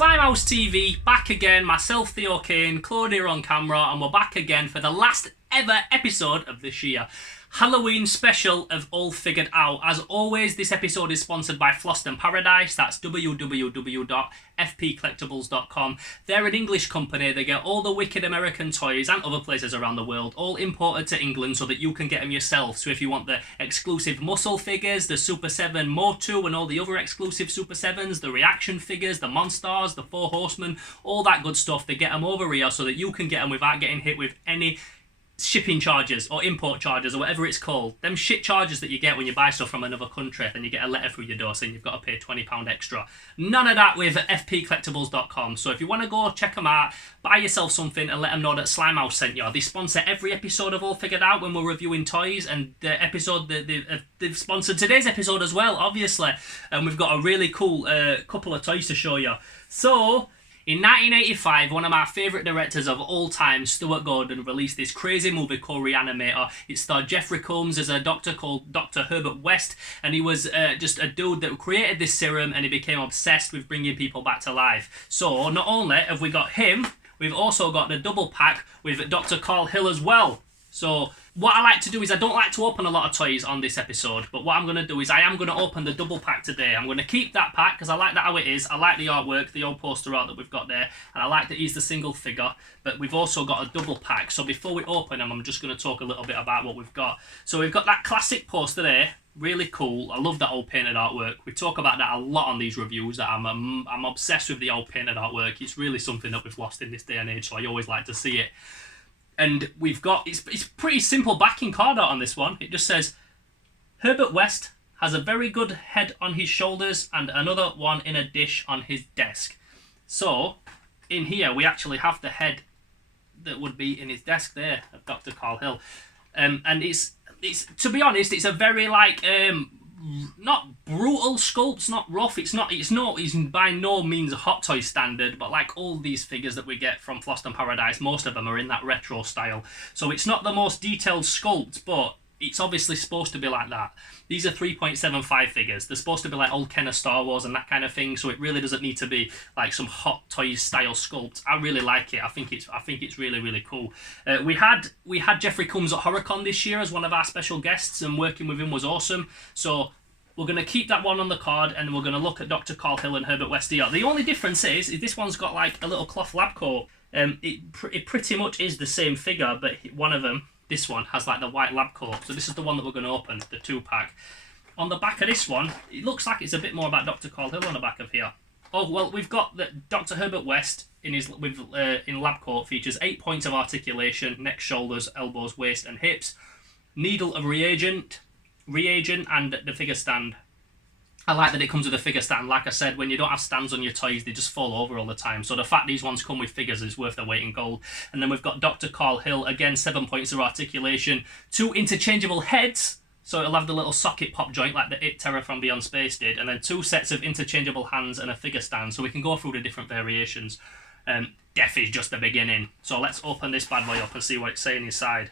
Slimehouse TV, back again, myself Theo Kane, Claudia on camera, and we're back again for the last ever episode of this year. Halloween special of All Figured Out. As always, this episode is sponsored by Floston Paradise. That's www.fpcollectibles.com. They're an English company. They get all the wicked American toys and other places around the world, all imported to England so that you can get them yourself. So if you want the exclusive muscle figures, the Super 7 Motu and all the other exclusive Super 7s, the reaction figures, the Monstars, the Four Horsemen, all that good stuff, they get them over here so that you can get them without getting hit with any shipping charges or import charges or whatever it's called. Them shit charges that you get when you buy stuff from another country, then you get a letter through your door saying you've got to pay £20 extra. None of that with fpcollectibles.com. So if you want to go check them out, buy yourself something and let them know that Slimehouse sent you. They sponsor every episode of All Figured Out when we're reviewing toys, and the episode they've sponsored today's episode as well, obviously. And we've got a really cool couple of toys to show you. So in 1985, one of my favourite directors of all time, Stuart Gordon, released this crazy movie called Re-Animator. It starred Jeffrey Combs as a doctor called Dr. Herbert West, and he was just a dude that created this serum, and he became obsessed with bringing people back to life. So not only have we got him, we've also got the double pack with Dr. Karl Hill as well. So what I like to do is I don't like to open a lot of toys on this episode, but what I'm going to do is I am going to open the double pack today. I'm going to keep that pack because I like that how it is. I like the artwork, the old poster art that we've got there, and I like that he's the single figure, but we've also got a double pack. So before we open them, I'm just going to talk a little bit about what we've got. So we've got that classic poster there. Really cool. I love that old painted artwork. We talk about that a lot on these reviews, that I'm obsessed with the old painted artwork. It's really something that we've lost in this day and age, so I always like to see it. And we've got, it's pretty simple backing card art on this one. It just says, Herbert West has a very good head on his shoulders and another one in a dish on his desk. So, in here, we actually have the head that would be in his desk there of Dr. Karl Hill. And it's to be honest, it's a very like, not brutal sculpt, not rough, it's by no means a Hot Toy standard, but like all these figures that we get from Floston Paradise, most of them are in that retro style. So it's not the most detailed sculpt, but it's obviously supposed to be like that. These are 3.75 figures. They're supposed to be like old Kenner Star Wars and that kind of thing, so it really doesn't need to be like some Hot Toys style sculpt. I really like it. I think it's really, really cool. We had Jeffrey Combs at HorrorCon this year as one of our special guests, and working with him was awesome. So we're going to keep that one on the card, and we're going to look at Dr. Karl Hill and Herbert West here. The only difference is this one's got like a little cloth lab coat. It pretty much is the same figure, but one of them, this one, has like the white lab coat. So this is the one that we're going to open, the 2-pack. On the back of this one, it looks like it's a bit more about Dr. Karl Hill on the back of here. Oh, well, we've got that Dr. Herbert West in lab coat features 8 points of articulation: neck, shoulders, elbows, waist, and hips. Needle of reagent, and the figure stand. I like that it comes with a figure stand. Like I said, when you don't have stands on your toys, they just fall over all the time. So the fact these ones come with figures is worth their weight in gold. And then we've got Dr. Karl Hill, again, 7 points of articulation, 2 interchangeable heads, so it'll have the little socket pop joint like the It Terror from Beyond Space did, and then 2 sets of interchangeable hands and a figure stand, so we can go through the different variations. Death is just the beginning. So let's open this bad boy up and see what it's saying inside.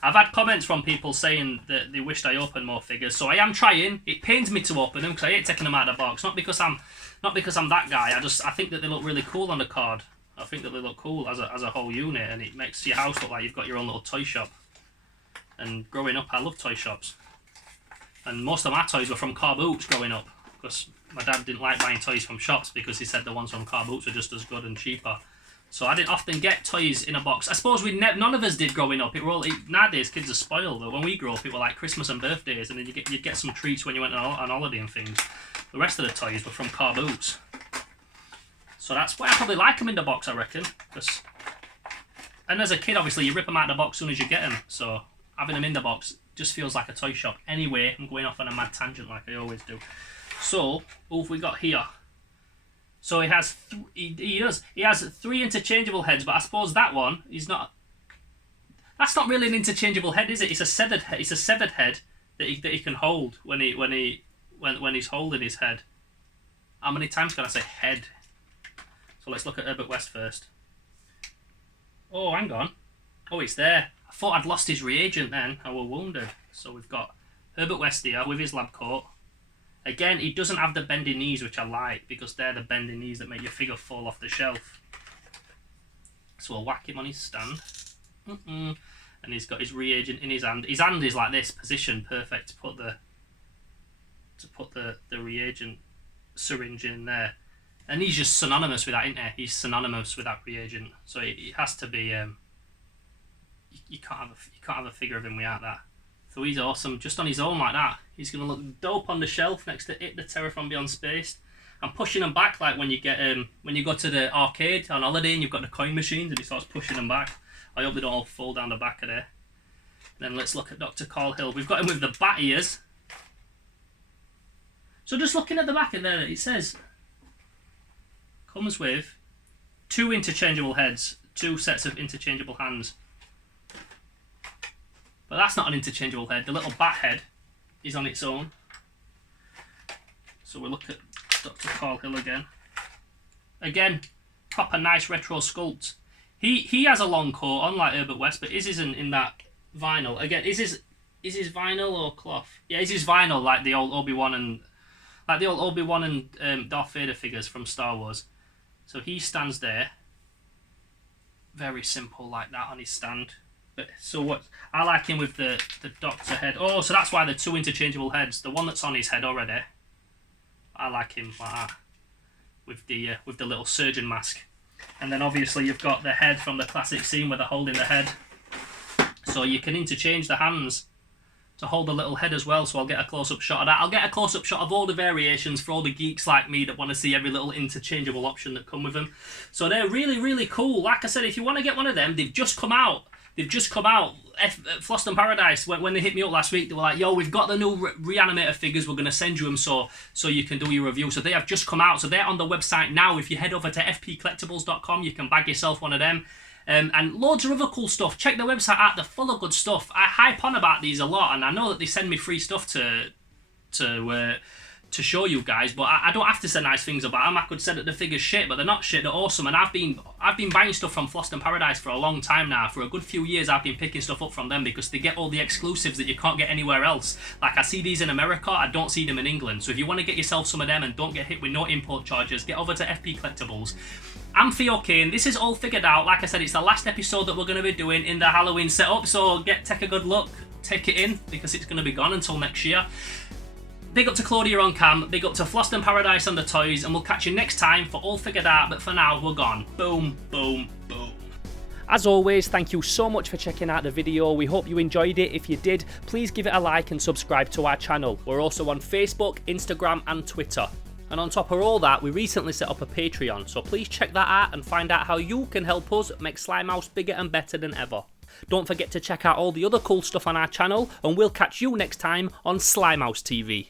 I've had comments from people saying that they wished I opened more figures, so I am trying. It pains me to open them because I hate taking them out of the box. Not because I'm that guy. I think that they look really cool on the card. I think that they look cool as a whole unit, and it makes your house look like you've got your own little toy shop. And growing up, I loved toy shops, and most of my toys were from car boots growing up, because my dad didn't like buying toys from shops because he said the ones from car boots are just as good and cheaper. So I didn't often get toys in a box. I suppose none of us did growing up. Nowadays kids are spoiled, but when we grew up it were like Christmas and birthdays, and then you'd get some treats when you went on holiday and things. The rest of the toys were from car boots. So that's why I probably like them in the box, I reckon. And as a kid, obviously, you rip them out of the box as soon as you get them. So having them in the box just feels like a toy shop. Anyway, I'm going off on a mad tangent like I always do. So, what have we got here? So he has he has 3 interchangeable heads, but I suppose that one is not. That's not really an interchangeable head, is it? It's a severed head. It's a severed head that he can hold when he's holding his head. How many times can I say head? So let's look at Herbert West first. Oh, hang on. Oh, it's there. I thought I'd lost his reagent then. I was wondered. So we've got Herbert West here with his lab coat. Again, he doesn't have the bendy knees, which I like, because they're the bendy knees that make your figure fall off the shelf. So we'll whack him on his stand. And he's got his reagent in his hand. His hand is like this, positioned perfect to put the reagent syringe in there. And he's just synonymous with that, isn't he? He's synonymous with that reagent. So it has to be. You can't have a figure of him without that. So he's awesome, just on his own like that. He's gonna look dope on the shelf next to It, the Terror from Beyond Space. I'm pushing them back like when you get when you go to the arcade on holiday and you've got the coin machines and he starts pushing them back. I hope they don't all fall down the back of there. Then let's look at Dr. Karl Hill. We've got him with the bat ears. So just looking at the back of there, it says comes with 2 interchangeable heads, 2 sets of interchangeable hands. But that's not an interchangeable head. The little bat head is on its own. So we'll look at Dr. Karl Hill again. Again, proper nice retro sculpt. He has a long coat on like Herbert West, but his isn't in that vinyl. Again, is his vinyl or cloth? Yeah, is his vinyl like the old Obi-Wan and Darth Vader figures from Star Wars. So he stands there, very simple like that on his stand. But so what I like him with the Doctor head. Oh, so that's why the 2 interchangeable heads. The one that's on his head already, I like him like that with the little surgeon mask. And then obviously you've got the head from the classic scene where they're holding the head. So you can interchange the hands to hold the little head as well. So I'll get a close-up shot of that. I'll get a close-up shot of all the variations for all the geeks like me that want to see every little interchangeable option that come with them. So they're really, really cool. Like I said, if you want to get one of them, they've just come out. Floston Paradise, when they hit me up last week, they were like, yo, we've got the new Re-Animator figures, we're going to send you them so you can do your review. So they have just come out. So they're on the website now. If you head over to fpcollectibles.com, you can bag yourself one of them. And loads of other cool stuff. Check the website out, they're full of good stuff. I hype on about these a lot, and I know that they send me free stuff to show you guys, but I don't have to say nice things about them. I could say that the figures shit, but they're not shit, they're awesome. And I've been buying stuff from Floston Paradise for a long time now. For a good few years I've been picking stuff up from them because they get all the exclusives that you can't get anywhere else. Like I see these in America, I don't see them in England. So if you want to get yourself some of them and don't get hit with no import charges, get over to FP Collectibles. I'm Theo Kane, this is all figured out. Like I said, it's the last episode that we're going to be doing in the Halloween setup, so take a good look, take it in, because it's going to be gone until next year. Big up to Claudia on cam, big up to Floston Paradise on the toys, and we'll catch you next time for All Figured Out, but for now, we're gone. Boom, boom, boom. As always, thank you so much for checking out the video. We hope you enjoyed it. If you did, please give it a like and subscribe to our channel. We're also on Facebook, Instagram, and Twitter. And on top of all that, we recently set up a Patreon, so please check that out and find out how you can help us make Slimehouse bigger and better than ever. Don't forget to check out all the other cool stuff on our channel, and we'll catch you next time on Slimehouse TV.